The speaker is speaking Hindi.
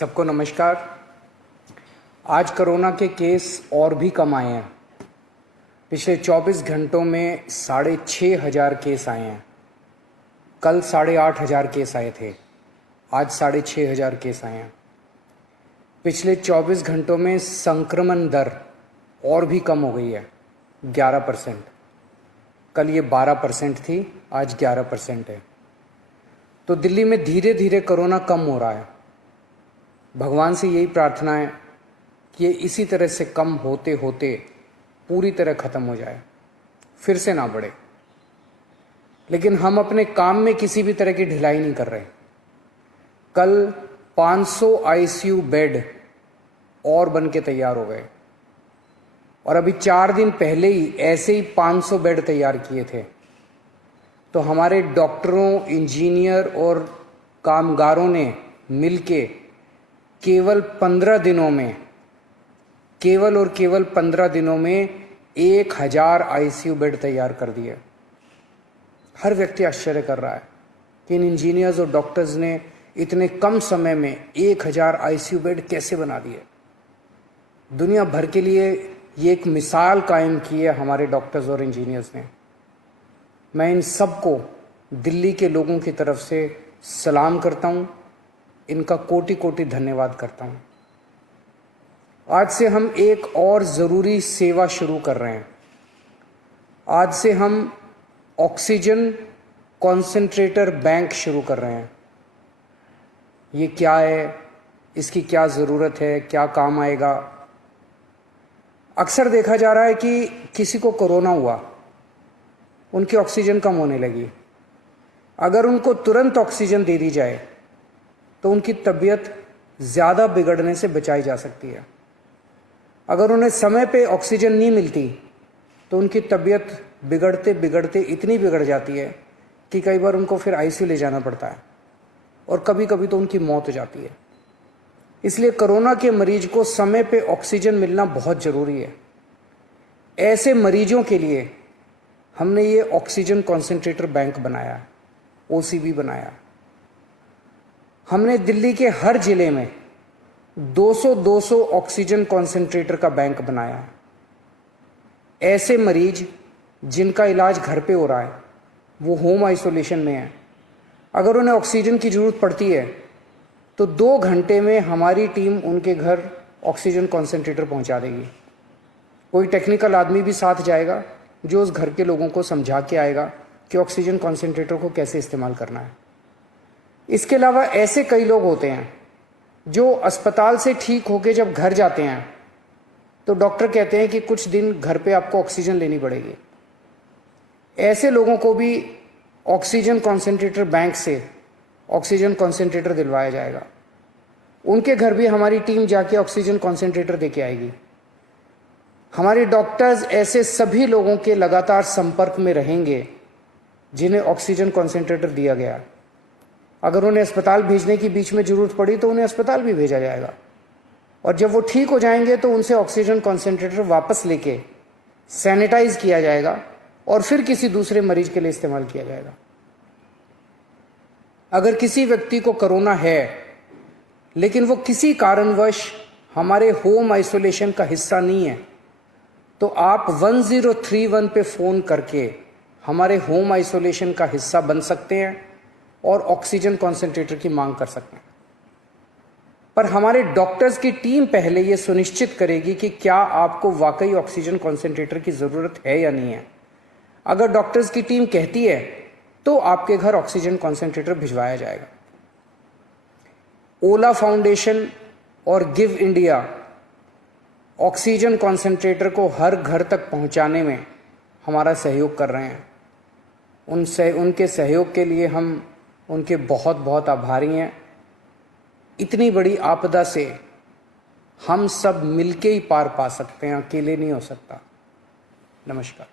सबको नमस्कार। आज कोरोना के केस और भी कम आए हैं। पिछले 24 घंटों में 6,500 केस आए हैं। कल 8,500 केस आए थे, आज 6,500 केस आए हैं। पिछले 24 घंटों में संक्रमण दर और भी कम हो गई है, 11%। कल ये 12% थी, आज 11% है। तो दिल्ली में धीरे धीरे कोरोना कम हो रहा है। भगवान से यही प्रार्थना है कि ये इसी तरह से कम होते होते पूरी तरह ख़त्म हो जाए, फिर से ना बढ़े। लेकिन हम अपने काम में किसी भी तरह की ढिलाई नहीं कर रहे। कल 500 आईसीयू बेड और बन के तैयार हो गए और अभी 4 दिन पहले ही ऐसे ही 500 बेड तैयार किए थे। तो हमारे डॉक्टरों, इंजीनियर और कामगारों ने मिलके केवल 15 दिनों में, केवल 15 दिनों में 1,000 आईसीयू बेड तैयार कर दिए। हर व्यक्ति आश्चर्य कर रहा है कि इन इंजीनियर्स और डॉक्टर्स ने इतने कम समय में 1,000 आईसीयू बेड कैसे बना दिए। दुनिया भर के लिए ये एक मिसाल कायम की है हमारे डॉक्टर्स और इंजीनियर्स ने। मैं इन सबको दिल्ली के लोगों की तरफ से सलाम करता हूँ, इनका कोटि कोटि धन्यवाद करता हूँ। आज से हम एक और ज़रूरी सेवा शुरू कर रहे हैं। आज से हम ऑक्सीजन कॉन्सेंट्रेटर बैंक शुरू कर रहे हैं। ये क्या है, इसकी क्या ज़रूरत है, क्या काम आएगा? अक्सर देखा जा रहा है कि किसी को कोरोना हुआ, उनकी ऑक्सीजन कम होने लगी। अगर उनको तुरंत ऑक्सीजन दे दी जाए तो उनकी तबीयत ज़्यादा बिगड़ने से बचाई जा सकती है। अगर उन्हें समय पे ऑक्सीजन नहीं मिलती तो उनकी तबीयत बिगड़ते बिगड़ते इतनी बिगड़ जाती है कि कई बार उनको फिर आईसीयू ले जाना पड़ता है और कभी कभी तो उनकी मौत हो जाती है। इसलिए कोरोना के मरीज को समय पे ऑक्सीजन मिलना बहुत ज़रूरी है। ऐसे मरीजों के लिए हमने ये ऑक्सीजन कॉन्सेंट्रेटर बैंक बनाया है, ओसीबी बनाया। हमने दिल्ली के हर जिले में 200-200 ऑक्सीजन कॉन्सेंट्रेटर का बैंक बनाया है। ऐसे मरीज जिनका इलाज घर पे हो रहा है, वो होम आइसोलेशन में है, अगर उन्हें ऑक्सीजन की ज़रूरत पड़ती है तो 2 घंटे में हमारी टीम उनके घर ऑक्सीजन कॉन्सेंट्रेटर पहुंचा देगी। कोई टेक्निकल आदमी भी साथ जाएगा जो उस घर के लोगों को समझा के आएगा कि ऑक्सीजन कॉन्सेंट्रेटर को कैसे इस्तेमाल करना है। इसके अलावा ऐसे कई लोग होते हैं जो अस्पताल से ठीक होकर जब घर जाते हैं तो डॉक्टर कहते हैं कि कुछ दिन घर पे आपको ऑक्सीजन लेनी पड़ेगी। ऐसे लोगों को भी ऑक्सीजन कॉन्सेंट्रेटर बैंक से ऑक्सीजन कॉन्सेंट्रेटर दिलवाया जाएगा। उनके घर भी हमारी टीम जाके ऑक्सीजन कॉन्सेंट्रेटर देके आएगी। हमारे डॉक्टर्स ऐसे सभी लोगों के लगातार संपर्क में रहेंगे जिन्हें ऑक्सीजन कॉन्सेंट्रेटर दिया गया। अगर उन्हें अस्पताल भेजने की बीच में ज़रूरत पड़ी तो उन्हें अस्पताल भी भेजा जाएगा और जब वो ठीक हो जाएंगे तो उनसे ऑक्सीजन कॉन्सेंट्रेटर वापस लेके सैनिटाइज किया जाएगा और फिर किसी दूसरे मरीज के लिए इस्तेमाल किया जाएगा। अगर किसी व्यक्ति को कोरोना है लेकिन वो किसी कारणवश हमारे होम आइसोलेशन का हिस्सा नहीं है तो आप 1031 पे फ़ोन करके हमारे होम आइसोलेशन का हिस्सा बन सकते हैं और ऑक्सीजन कॉन्सेंट्रेटर की मांग कर सकते हैं। पर हमारे डॉक्टर्स की टीम पहले ये सुनिश्चित करेगी कि क्या आपको वाकई ऑक्सीजन कॉन्सेंट्रेटर की ज़रूरत है या नहीं है। अगर डॉक्टर्स की टीम कहती है तो आपके घर ऑक्सीजन कॉन्सेंट्रेटर भिजवाया जाएगा। ओला फाउंडेशन और गिव इंडिया ऑक्सीजन कॉन्सेंट्रेटर को हर घर तक पहुंचाने में हमारा सहयोग कर रहे हैं। उनके सहयोग के लिए हम उनके बहुत बहुत आभारी हैं। इतनी बड़ी आपदा से हम सब मिलके ही पार पा सकते हैं, अकेले नहीं हो सकता। नमस्कार।